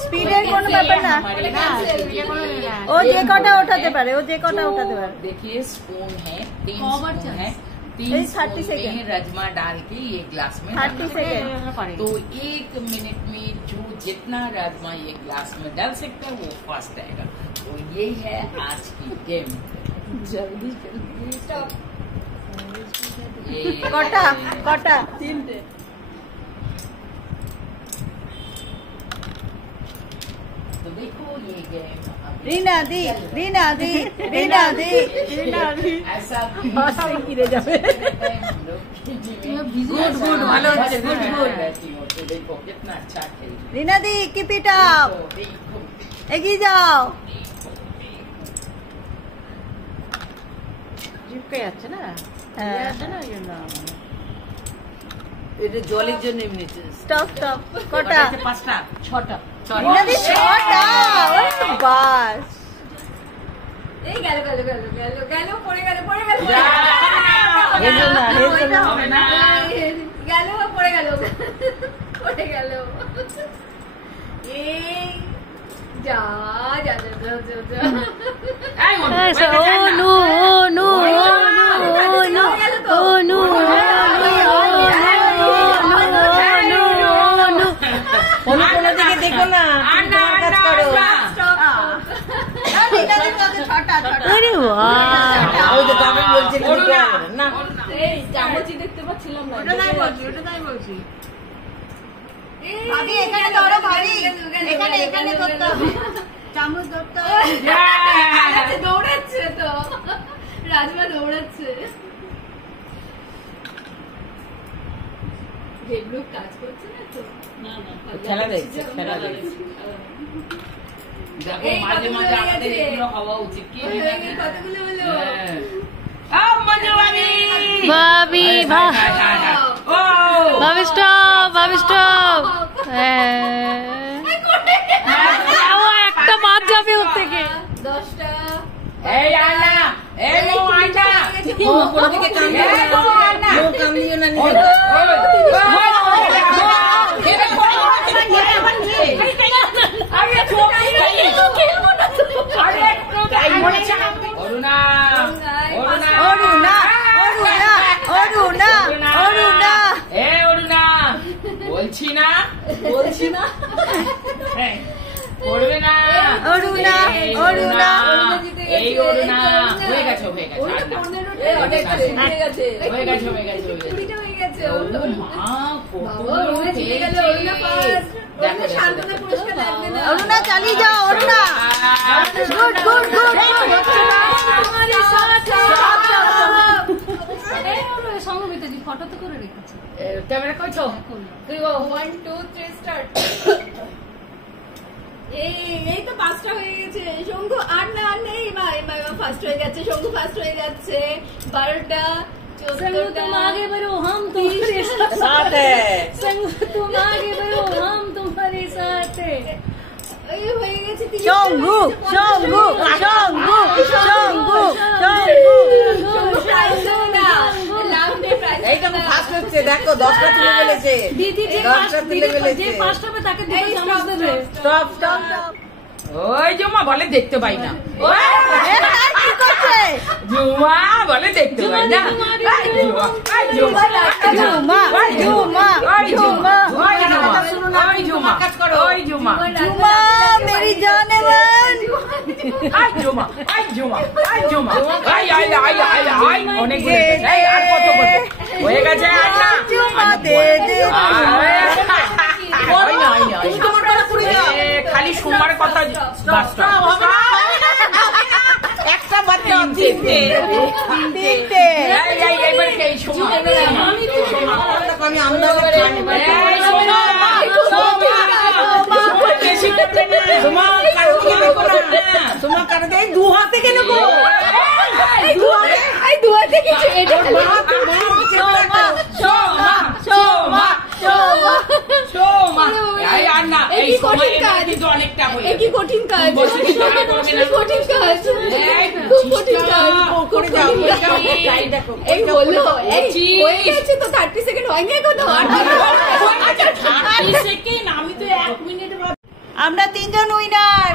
স্পিডের কোনো ব্যাপার না, ও যে কটা ওঠাতে পারে, ও যে কটা ওঠাতে পারে। देखिए स्पून है, 3 स्पून है, 3 स्पून में राजमा डाल के ये ग्लास में 30 सेकेंड। तो 1 मिनट में जो जितना राजमा ये ग्लास में डाल सकता है वो फर्स्ट आएगा। तो ये है आज की गेम। जल्दी जल्दी स्टॉप। कटा कटा 3 तो देखो ये गेम रीना दी रीना दी रीना दी रीना दी ऐसा गिरे जाবে। गुड गुड ভালো হচ্ছে, गुड गुड। तो देखो कितना अच्छा खेल रही है रीना दी, कीप इट अप, এগিয়ে যাও। জিপকে যাচ্ছে না, হ্যাঁ আছে না জন্য এটা জলের জন্য এমনি। Stop stop. কটা? 5টা 6টা। रीना दी 6টা। ওরে বাস, এই গেল গেল গেল গেল গেল পড়ে গেল পড়ে গেল হেজো না হেজো না হবে না। গেল পড়ে গেল পড়ে গেল। এই যা যা যা যা যা। এই মন ও নো ও নো ও নো ও নো ও নো কোনো দিকে দেখো না, কাজ করো। আরে বাহ, ওই তো আমি বলছিলাম না, এই চামচই দেখতে পাচ্ছিলাম না। ওটা তাই বলছি, ওটা তাই বলছি। ভাবি এখানে ধরো, ভাবি এখানে এখানে ধরতে হবে, চামচ ধরতে হবে। আচ্ছা, দৌড়াচ্ছে তো, রাজমা দৌড়াচ্ছে। যেগুলো কাজ করছে না তো, খেলা দেখছে, খেলা দেখছে। দেখো মাঝে মাঝে আমাদের এগুলো হওয়া উচিত কি কতগুলো হলো? মঞ্জু ভাবি ভাবি ও ভাবি স্টপ, ভাবি স্টপ। ও একটা বাদ যাবে ওর থেকে। 10টা। এই আয়না, এই মো আয়না, ও কোন দিকে কান দিও না, ও কান দিও না, অরুণা অরুণা অরুণা অরুণা অরুণা অরুণা এ অরুণা বলছি না করবে না অরুণা অরুণা এই অরুণা হয়ে গেছে হয়ে গেছে। হয়ে গেছে 20টা হয়ে গেছে। ও মা কত অরুণা জিতে গেল, অরুণা ফার্স্ট। অরুণা শান্তনা পুরস্কার লাগবে না। অরুণা চালিয়ে যাও, অরুণা। Good good good. তোমারই সাথে সংগীতাজি ফটো তো করে রেখেছে। ক্যামেরা করছো তুই 1 2 3 স্টার্ট। এই তো 5টা হয়ে গেছে। শঙ্কু আর না আর নেই, মা ফার্স্ট হয়ে গেছে, শঙ্কু ফার্স্ট হয়ে যাচ্ছে। 12টা संग तुम आगे बढ़ो हम तुम्हारे साथ है, संग तुम आगे बढ़ो हम तुम्हारे साथ है। এই হয়ে গেছে। শঙ্কু শঙ্কু শঙ্কু শঙ্কু এইটা তো ফার্স্ট হচ্ছে। দেখো 10টা তুলে ফেলেছে, दीदी जे 10টা তুলে ফেলেছে। जे पांचটা पे তাকে দুটো চামচ দেবে। Stop stop. ওই জুমা বলে দেখতে পাই না, কি করছে? জুমা বলে দেখতে পাই না, জুমা জুমা জুমা জুমা ওই জুমা জুমা মেরি জানে মান। আই জুমা আই অনেক আর কত হয়ে গেছে আর না জুমা দে দে খালি সোমার কথা একটা বাচ্চা তিনটে তিনটে। এইবার কে সোমা আমি আমদানি তোমার কাটা দেয় 2 হাতে কেন গো? দু হাতে কিছু এটা একই কঠিন কাজ, কঠিন কাজ, খুব কঠিন কাজ। এই হলো, এই হয়ে গেছে তো 30 সেকেন্ড হয়নি, এখন সেকেন্ড, আমি তো 1 মিনিট আমরা 3 জন উইনার।